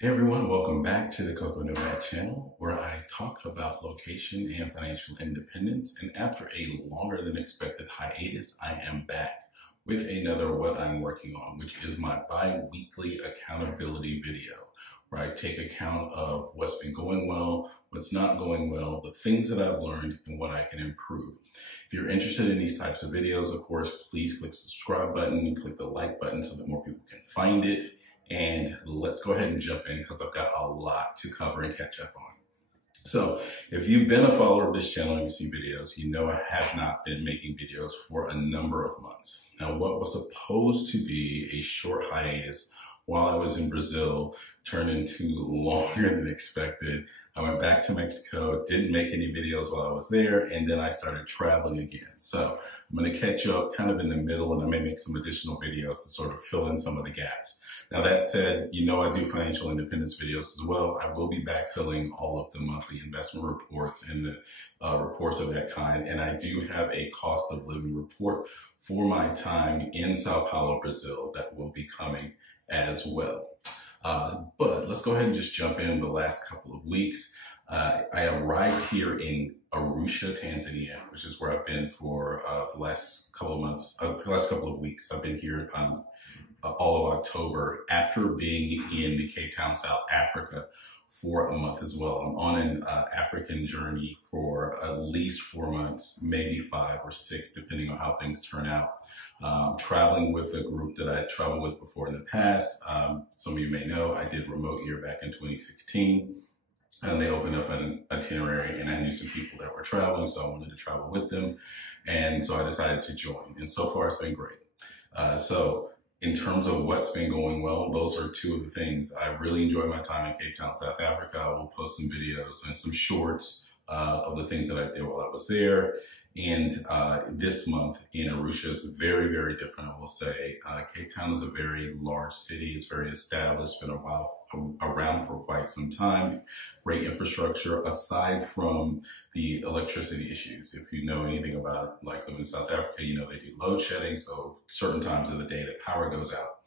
Hey everyone, welcome back to the Coco Nomad channel where I talk about location and financial independence. And after a longer than expected hiatus, I am back with another what I'm working on, which is my bi-weekly accountability video, where I take account of what's been going well, what's not going well, the things that I've learned, and what I can improve. If you're interested in these types of videos, of course, please click the subscribe button and click the like button so that more people can find it. And let's go ahead and jump in because I've got a lot to cover and catch up on. So if you've been a follower of this channel and you see videos, you know I have not been making videos for a number of months. Now, what was supposed to be a short hiatus while I was in Brazil turned into longer than expected. I went back to Mexico, didn't make any videos while I was there, and then I started traveling again. So I'm going to catch you up kind of in the middle, and I may make some additional videos to sort of fill in some of the gaps. Now that said, you know I do financial independence videos as well. I will be backfilling all of the monthly investment reports and the reports of that kind. And I do have a cost of living report for my time in Sao Paulo, Brazil that will be coming as well. But let's go ahead and just jump in the last couple of weeks. I arrived here in Arusha, Tanzania, which is where I've been for the last couple of months, the last couple of weeks. I've been here all of October after being in Cape Town, South Africa for a month as well. I'm on an African journey for at least 4 months, maybe 5 or 6, depending on how things turn out. Traveling with a group that I traveled with before in the past. Some of you may know I did remote year back in 2016. And they opened up an itinerary and I knew some people that were traveling, so I wanted to travel with them. And so I decided to join. And so far it's been great. So in terms of what's been going well, those are two of the things. I really enjoyed my time in Cape Town, South Africa. I will post some videos and some shorts of the things that I did while I was there. And this month in Arusha is very, very different, I will say. Cape Town is a very large city. It's very established, been around for quite some time. Great infrastructure, aside from the electricity issues. If you know anything about like living in South Africa, you know they do load shedding, so certain times of the day the power goes out.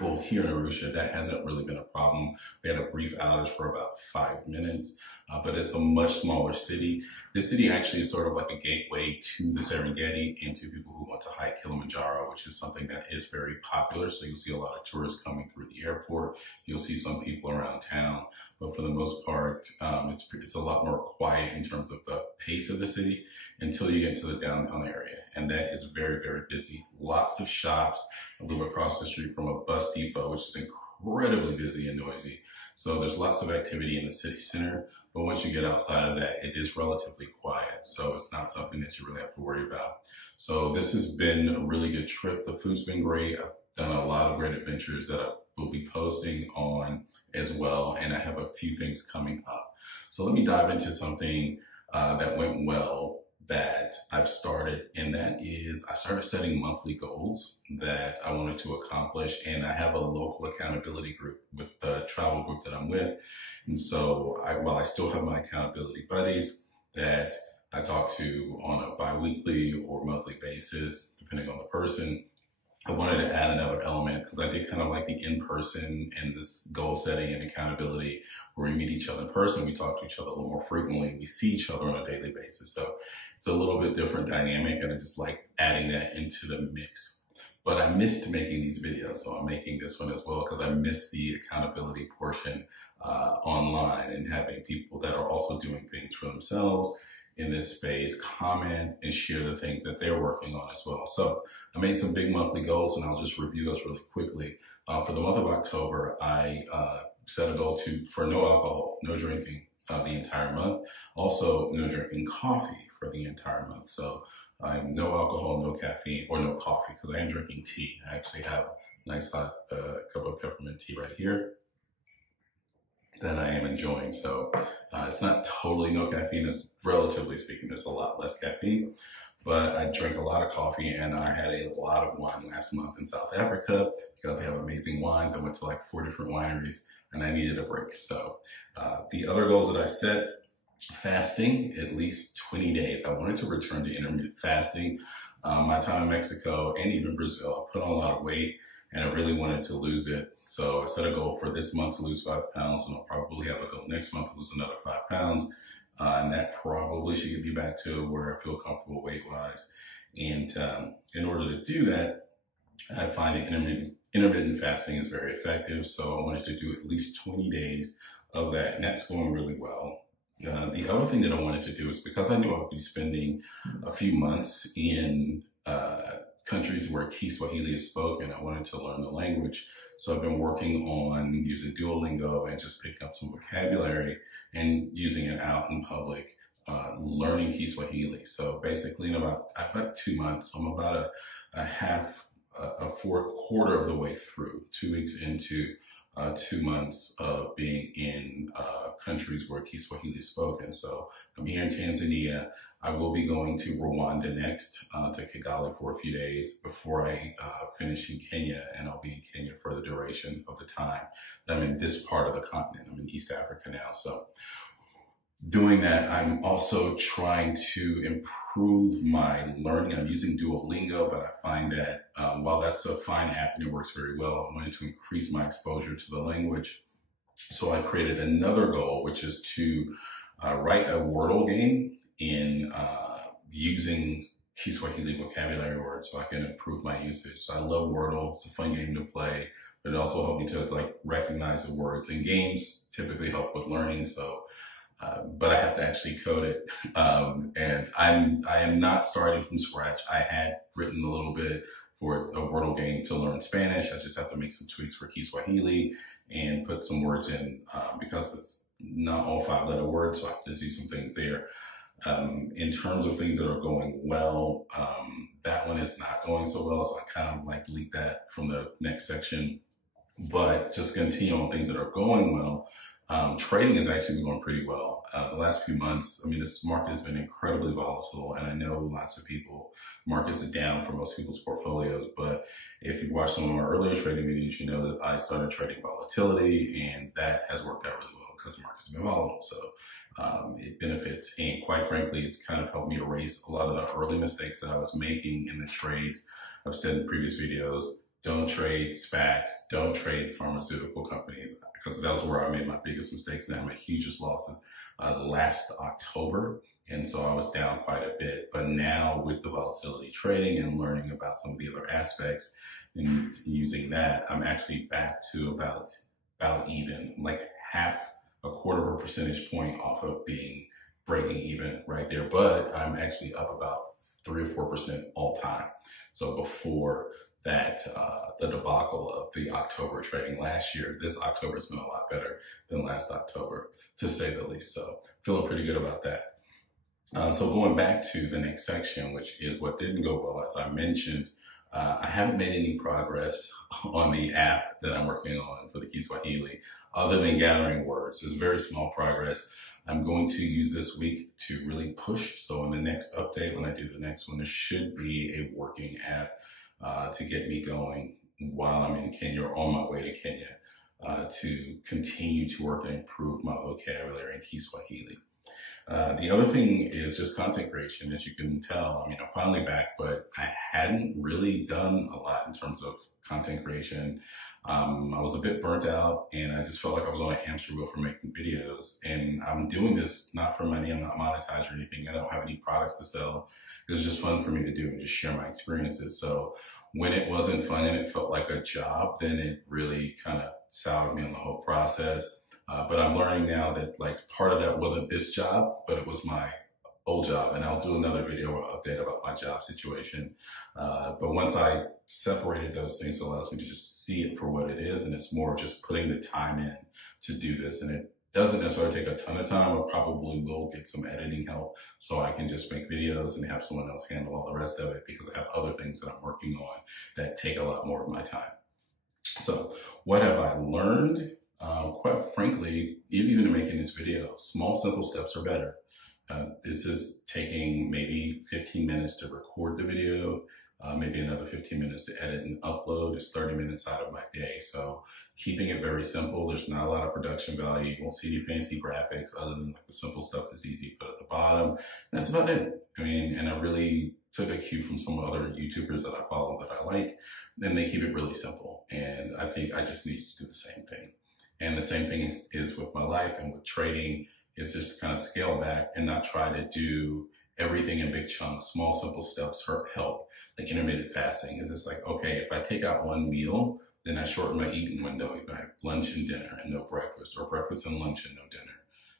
Well, here in Arusha, that hasn't really been a problem. We had a brief outage for about 5 minutes, but it's a much smaller city. This city actually is sort of like a gateway to the Serengeti and to people who want to hike Kilimanjaro, which is something that is very popular. So you'll see a lot of tourists coming through the airport. You'll see some people around town, but for the most part, it's a lot more quiet in terms of the pace of the city until you get to the downtown area. And that is very, very busy. Lots of shops. I live across the street from a bus depot, which is incredibly busy and noisy. So there's lots of activity in the city center, but once you get outside of that, it is relatively quiet. So it's not something that you really have to worry about. So this has been a really good trip. The food's been great. I've done a lot of great adventures that I will be posting on as well. And I have a few things coming up. So let me dive into something that went well that I've started, and that is I started setting monthly goals that I wanted to accomplish, and I have a local accountability group with the travel group that I'm with. And so while I still have my accountability buddies that I talk to on a bi-weekly or monthly basis, depending on the person, I wanted to add another element because I did kind of like the in-person and this goal setting and accountability where we meet each other in person, we talk to each other a little more frequently, we see each other on a daily basis. So it's a little bit different dynamic, and I just like adding that into the mix. But I missed making these videos, so I'm making this one as well because I missed the accountability portion online and having people that are also doing things for themselves in this space comment and share the things that they're working on as well. So I made some big monthly goals, and I'll just review those really quickly. For the month of October, I set a goal for no alcohol, no drinking the entire month. Also, no drinking coffee for the entire month. So no alcohol, no caffeine, or no coffee, because I am drinking tea. I actually have a nice hot cup of peppermint tea right here that I am enjoying. So it's not totally no caffeine. It's relatively speaking, there's a lot less caffeine. But I drank a lot of coffee, and I had a lot of wine last month in South Africa because they have amazing wines. I went to like 4 different wineries, and I needed a break. So the other goals that I set, fasting at least 20 days. I wanted to return to intermittent fasting. My time in Mexico and even Brazil, I put on a lot of weight, and I really wanted to lose it. So I set a goal for this month to lose 5 pounds, and I'll probably have a goal next month to lose another 5 pounds. And that probably should get me back to where I feel comfortable weight-wise. And in order to do that, I find that intermittent fasting is very effective. So I wanted to do at least 20 days of that, and that's going really well. The other thing that I wanted to do is, because I knew I would be spending a few months in countries where Kiswahili is spoken, I wanted to learn the language. So I've been working on using Duolingo and just picking up some vocabulary and using it out in public, learning Kiswahili. So basically in about 2 months, I'm about a quarter of the way through, 2 weeks into 2 months of being in countries where Kiswahili is spoken. So I'm here in Tanzania. I will be going to Rwanda next, to Kigali for a few days before I finish in Kenya, and I'll be in Kenya for the duration of the time that I'm in this part of the continent. I'm in East Africa now. So doing that, I'm also trying to improve my learning. I'm using Duolingo, but I find that while that's a fine app and it works very well, I wanted to increase my exposure to the language. So I created another goal, which is to write a Wordle game in using Kiswahili vocabulary words so I can improve my usage. So I love Wordle. It's a fun game to play, but it also helped me to recognize the words. And games typically help with learning, so but I have to actually code it. And I am not starting from scratch. I had written a little bit for a Wordle game to learn Spanish. I just have to make some tweaks for Kiswahili and put some words in because it's not all 5-letter words, so I have to do some things there. In terms of things that are going well, that one is not going so well, so I kind of leak that from the next section. But just continue on things that are going well. Trading is actually going pretty well. The last few months, I mean, this market has been incredibly volatile, and I know lots of people, markets are down for most people's portfolios, but if you watch some of my earlier trading videos, you know that I started trading volatility, and that has worked out really well because the market's been volatile. So it benefits, and quite frankly, it's kind of helped me erase a lot of the early mistakes that I was making in the trades. I've said in previous videos, don't trade SPACs, don't trade pharmaceutical companies, because that was where I made my biggest mistakes and I made hugest losses last October. And so I was down quite a bit. But now with the volatility trading and learning about some of the other aspects and using that, I'm actually back to about even, like a quarter of a percentage point off of being breaking even right there. But I'm actually up about 3 or 4% all time. So before that, the debacle of the October trading last year, this October has been a lot better than last October, to say the least. So feeling pretty good about that. So going back to the next section, which is what didn't go well, as I mentioned, I haven't made any progress on the app that I'm working on for the Kiswahili, other than gathering words. There's very small progress. I'm going to use this week to really push. So in the next update, when I do the next one, there should be a working app to get me going while I'm in Kenya or on my way to Kenya to continue to work and improve my vocabulary in Kiswahili. The other thing is just content creation. As you can tell, I mean, I'm finally back, but I hadn't really done a lot in terms of content creation. I was a bit burnt out, and I just felt like I was on a hamster wheel for making videos. And I'm doing this not for money. I'm not monetized or anything. I don't have any products to sell. It was just fun for me to do and just share my experiences. So when it wasn't fun and it felt like a job, then it really kind of soured me on the whole process. But I'm learning now that part of that wasn't this job, but it was my old job. And I'll do another video or update about my job situation. But once I separated those things, it allows me to just see it for what it is. And it's more just putting the time in to do this. And it doesn't necessarily take a ton of time. I probably will get some editing help so I can just make videos and have someone else handle all the rest of it, because I have other things that I'm working on that take a lot more of my time. So what have I learned? Quite frankly, even in making this video, small, simple steps are better. This is taking maybe 15 minutes to record the video, maybe another 15 minutes to edit and upload. It's 30 minutes out of my day. So keeping it very simple. There's not a lot of production value. You won't see any fancy graphics other than the simple stuff that's easy to put at the bottom. That's about it. I mean, and I really took a cue from some other YouTubers that I follow that I like, and they keep it really simple. And I think I just need to do the same thing. And the same thing is with my life and with trading, is just kind of scale back and not try to do everything in big chunks. Small, simple steps help. Like intermittent fasting is just like, okay, if I take out one meal, then I shorten my eating window. If I have lunch and dinner and no breakfast, or breakfast and lunch and no dinner,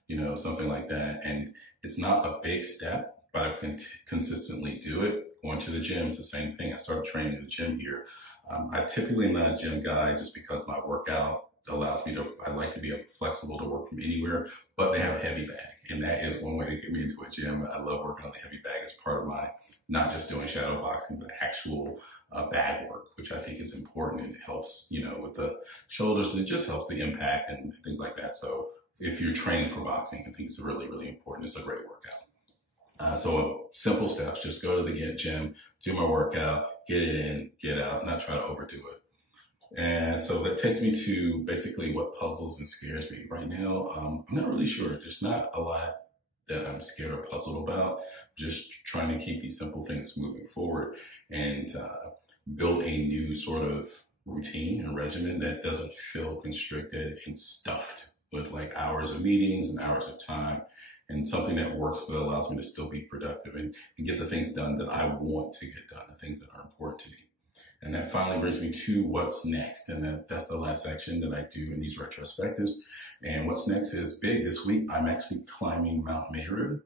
you know, something like that. And it's not a big step, but I can consistently do it. Going to the gym is the same thing. I started training in the gym here. I typically am not a gym guy just because my workout allows me to, I like to be flexible to work from anywhere, but they have a heavy bag. And that is one way to get me into a gym. I love working on the heavy bag as part of my, not just doing shadow boxing, but actual bag work, which I think is important and helps, you know, with the shoulders. It just helps the impact and things like that. So if you're training for boxing, I think it's really, really important. It's a great workout. So simple steps, just go to the gym, do my workout, get it in, get out, not try to overdo it. And so that takes me to basically what puzzles and scares me. Right now, I'm not really sure. There's not a lot that I'm scared or puzzled about. Just trying to keep these simple things moving forward and build a new sort of routine and regimen that doesn't feel constricted and stuffed with like hours of meetings and hours of time, and something that works that allows me to still be productive and get the things done that I want to get done, the things that are important to me. And that finally brings me to what's next. And that's the last section that I do in these retrospectives. And what's next is big. This week, I'm actually climbing Mount Meru,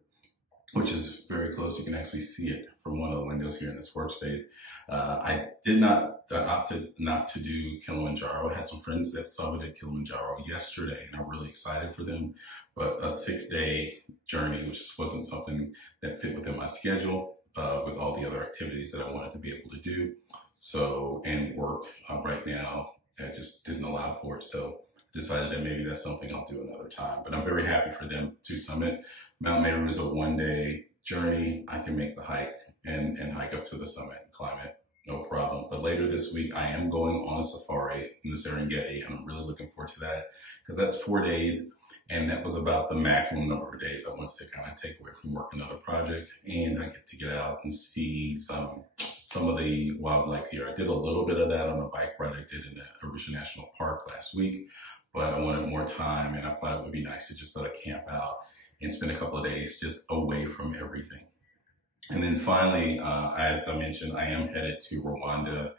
which is very close. You can actually see it from one of the windows here in this workspace. I opted not to do Kilimanjaro. I had some friends that summited Kilimanjaro yesterday, and I'm really excited for them. But a 6-day journey, which wasn't something that fit within my schedule with all the other activities that I wanted to be able to do. So, and work right now, I just didn't allow for it. So decided that maybe that's something I'll do another time. But I'm very happy for them to summit. Mount Meru is a 1-day journey. I can make the hike and hike up to the summit and climb it, no problem. But later this week, I am going on a safari in the Serengeti, and I'm really looking forward to that because that's 4 days. And that was about the maximum number of days I wanted to kind of take away from work and other projects. And I get to get out and see some of the wildlife here. I did a little bit of that on a bike ride I did in the Arusha National Park last week, but I wanted more time, and I thought it would be nice to just sort of camp out and spend a couple of days just away from everything. And then finally, as I mentioned, I am headed to Rwanda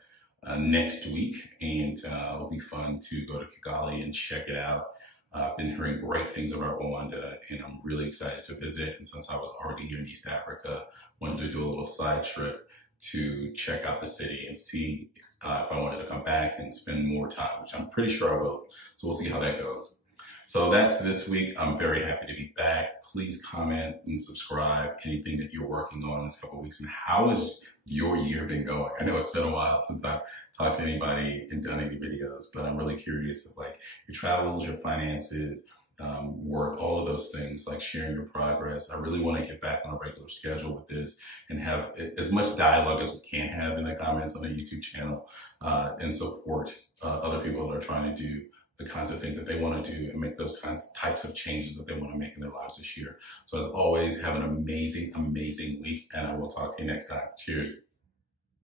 next week, and it'll be fun to go to Kigali and check it out. I've been hearing great things about Rwanda, and I'm really excited to visit. And since I was already here in East Africa, wanted to do a little side trip to check out the city and see if I wanted to come back and spend more time, which I'm pretty sure I will. So we'll see how that goes. So that's this week. I'm very happy to be back. Please comment and subscribe, anything that you're working on this couple of weeks. And how has your year been going? I know it's been a while since I've talked to anybody and done any videos, but I'm really curious of like your travels, your finances, work, all of those things, like sharing your progress. I really want to get back on a regular schedule with this and have as much dialogue as we can have in the comments on the YouTube channel and support other people that are trying to do the kinds of things that they want to do and make those types of changes that they want to make in their lives this year. So as always, have an amazing, amazing week, and I will talk to you next time. Cheers.